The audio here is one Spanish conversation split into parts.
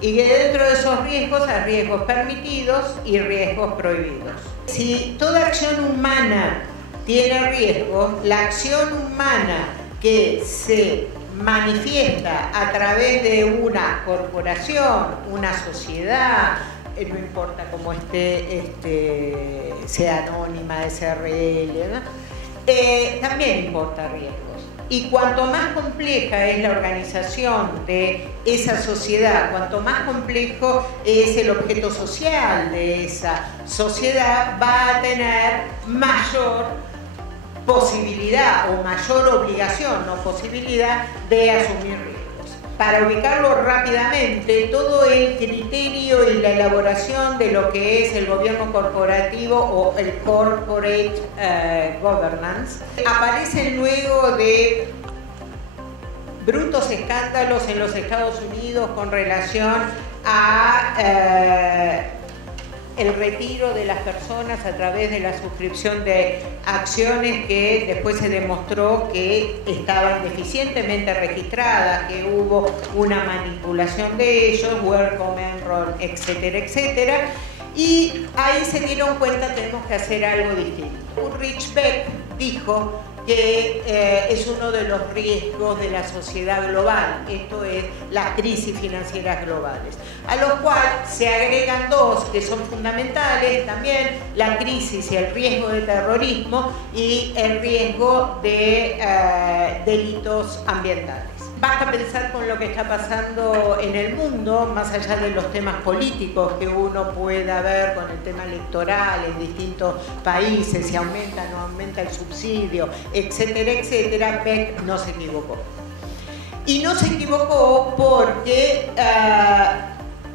y que dentro de esos riesgos hay riesgos permitidos y riesgos prohibidos. Si toda acción humana tiene riesgos, la acción humana que se manifiesta a través de una corporación, una sociedad, no importa cómo sea anónima, SRL, ¿no? También importa riesgos. Y cuanto más compleja es la organización de esa sociedad, cuanto más complejo es el objeto social de esa sociedad, va a tener mayor posibilidad o mayor obligación, no posibilidad, de asumir riesgos. Para ubicarlo rápidamente, todo el criterio y la elaboración de lo que es el gobierno corporativo o el corporate governance aparecen luego de brutos escándalos en los Estados Unidos con relación a el retiro de las personas a través de la suscripción de acciones que después se demostró que estaban deficientemente registradas, que hubo una manipulación de ellos, Welcome, Enron, etcétera, etcétera. Y ahí se dieron cuenta, tenemos que hacer algo distinto. Ulrich Beck dijo que es uno de los riesgos de la sociedad global, esto es, las crisis financieras globales, a los cuales se agregan dos que son fundamentales también, la crisis y el riesgo de terrorismo y el riesgo de delitos ambientales. Basta pensar con lo que está pasando en el mundo, más allá de los temas políticos que uno pueda ver con el tema electoral en distintos países, si aumenta o no aumenta el subsidio, etcétera, etcétera. Beck no se equivocó. Y no se equivocó porque,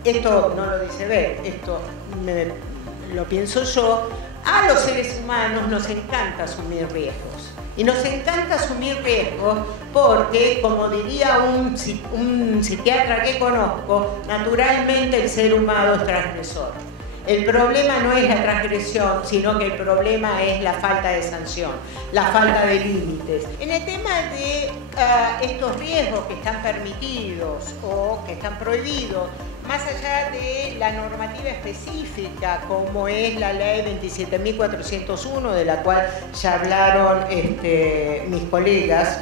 esto no lo dice Beck, esto lo pienso yo, a los seres humanos nos encanta asumir riesgos. Y nos encanta asumir riesgos porque, como diría un psiquiatra que conozco, naturalmente el ser humano es transgresor. El problema no es la transgresión, sino que el problema es la falta de sanción, la falta de límites. En el tema de estos riesgos que están permitidos o que están prohibidos, más allá de la normativa específica, como es la ley 27.401, de la cual ya hablaron mis colegas,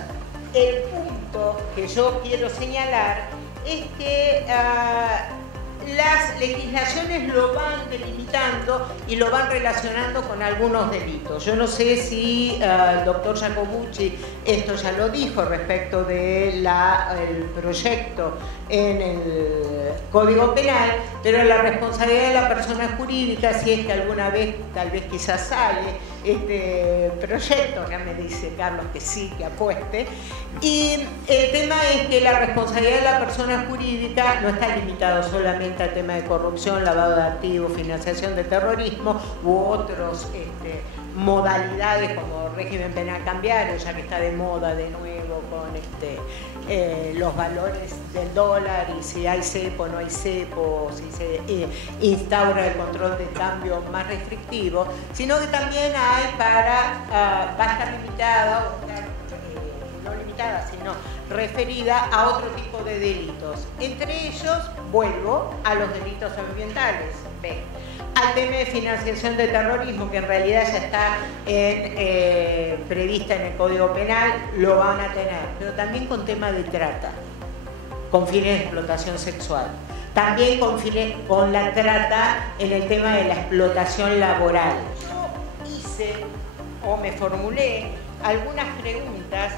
el punto que yo quiero señalar es que las legislaciones lo van delimitando y lo van relacionando con algunos delitos. Yo no sé si el doctor Jacobucci esto ya lo dijo respecto del proyecto en el Código Penal, pero la responsabilidad de la persona jurídica, si es que alguna vez, tal vez quizás sale este proyecto, ya me dice Carlos que sí, que apueste, y el tema es que la responsabilidad de la persona jurídica no está limitada solamente al tema de corrupción, lavado de activos, financiación de terrorismo u otros modalidades como régimen penal cambiario, ya que está de moda de nuevo con los valores del dólar y si hay cepo o no hay cepo, si se instaura el control de cambio más restrictivo, sino que también hay va a estar limitada, no limitada, sino referida a otro tipo de delitos. Entre ellos, vuelvo a los delitos ambientales. Al tema de financiación de terrorismo, que en realidad ya está prevista en el Código Penal, lo van a tener, pero también con tema de trata, con fines de explotación sexual. También con la trata en el tema de la explotación laboral. Yo hice, o me formulé, algunas preguntas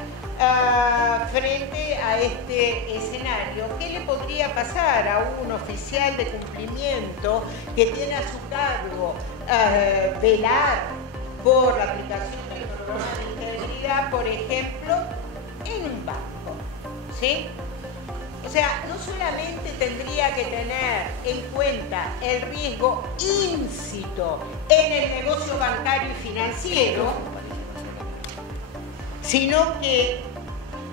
frente a este escenario. ¿Qué le podría pasar a un oficial de cumplimiento que tiene a su cargo velar por la aplicación del programa de integridad, por ejemplo, en un banco? ¿Sí? O sea, no solamente tendría que tener en cuenta el riesgo íncito en el negocio bancario y financiero, sino que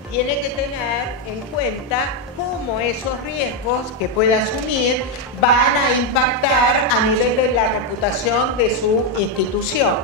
tiene que tener en cuenta cómo esos riesgos que puede asumir van a impactar a nivel de la reputación de su institución.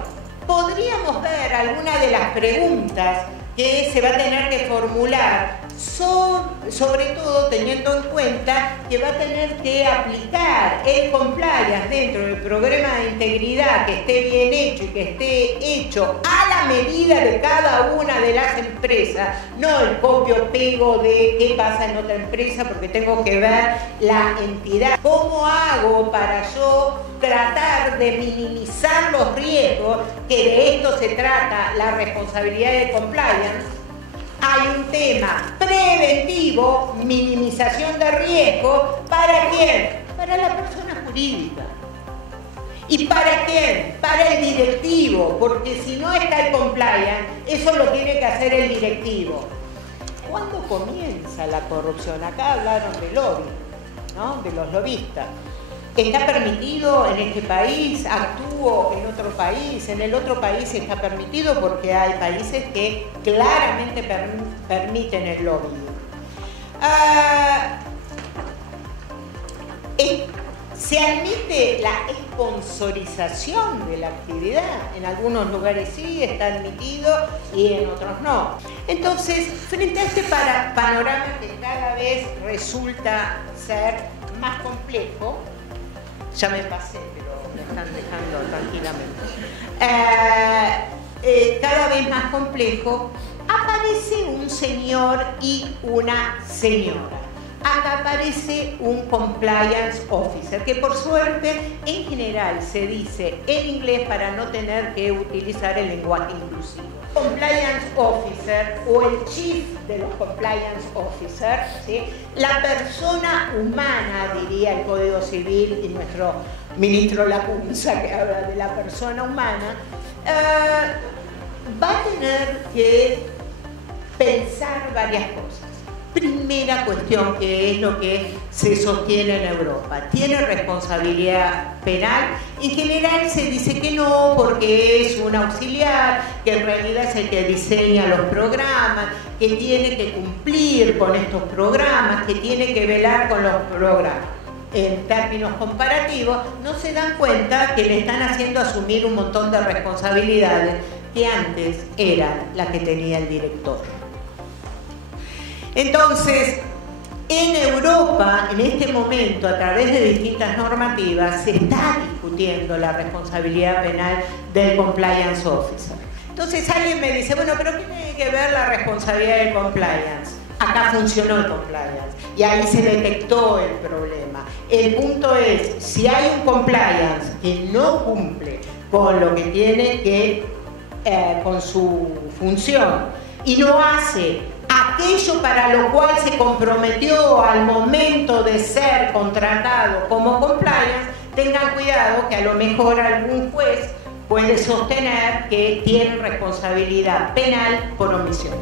Podríamos ver algunas de las preguntas que se va a tener que formular sobre todo teniendo en cuenta que va a tener que aplicar el compliance dentro del programa de integridad que esté bien hecho y que esté hecho a la medida de cada una de las empresas, no el copio-pego de qué pasa en otra empresa, porque tengo que ver la entidad. ¿Cómo hago para yo tratar de minimizar los riesgos? Que de esto se trata la responsabilidad de compliance. Hay un tema preventivo, minimización de riesgo, ¿para quién? Para la persona jurídica. ¿Y para quién? Para el directivo, porque si no está el compliance, eso lo tiene que hacer el directivo. ¿Cuándo comienza la corrupción? Acá hablaron de lobby, ¿no? De los lobistas. ¿Está permitido en este país? ¿Actúo en otro país? En el otro país está permitido porque hay países que claramente permiten el lobbying. Se admite la sponsorización de la actividad. En algunos lugares sí está admitido y en otros no. Entonces, frente a este panorama que cada vez resulta ser más complejo, ya me pasé, pero me están dejando tranquilamente. Cada vez más complejo, aparece un señor y una señora. Acá aparece un compliance officer, que por suerte en general se dice en inglés para no tener que utilizar el lenguaje inclusivo. Compliance officer o el chief de los compliance officers, ¿sí? La persona humana, diría el Código Civil y nuestro ministro Lacunza, que habla de la persona humana, va a tener que pensar varias cosas. Primera cuestión, que es lo que se sostiene en Europa, ¿tiene responsabilidad penal? En general se dice que no, porque es un auxiliar, que en realidad es el que diseña los programas, que tiene que cumplir con estos programas, que tiene que velar con los programas. En términos comparativos, no se dan cuenta que le están haciendo asumir un montón de responsabilidades que antes eran las que tenía el director. Entonces, en Europa, en este momento, a través de distintas normativas, se está discutiendo la responsabilidad penal del compliance officer. Entonces alguien me dice, bueno, pero ¿qué tiene que ver la responsabilidad del compliance? Acá funcionó el compliance y ahí se detectó el problema. El punto es, si hay un compliance que no cumple con lo que tiene que, con su función y no hace aquello para lo cual se comprometió al momento de ser contratado como compliance, tengan cuidado que a lo mejor algún juez puede sostener que tiene responsabilidad penal por omisión.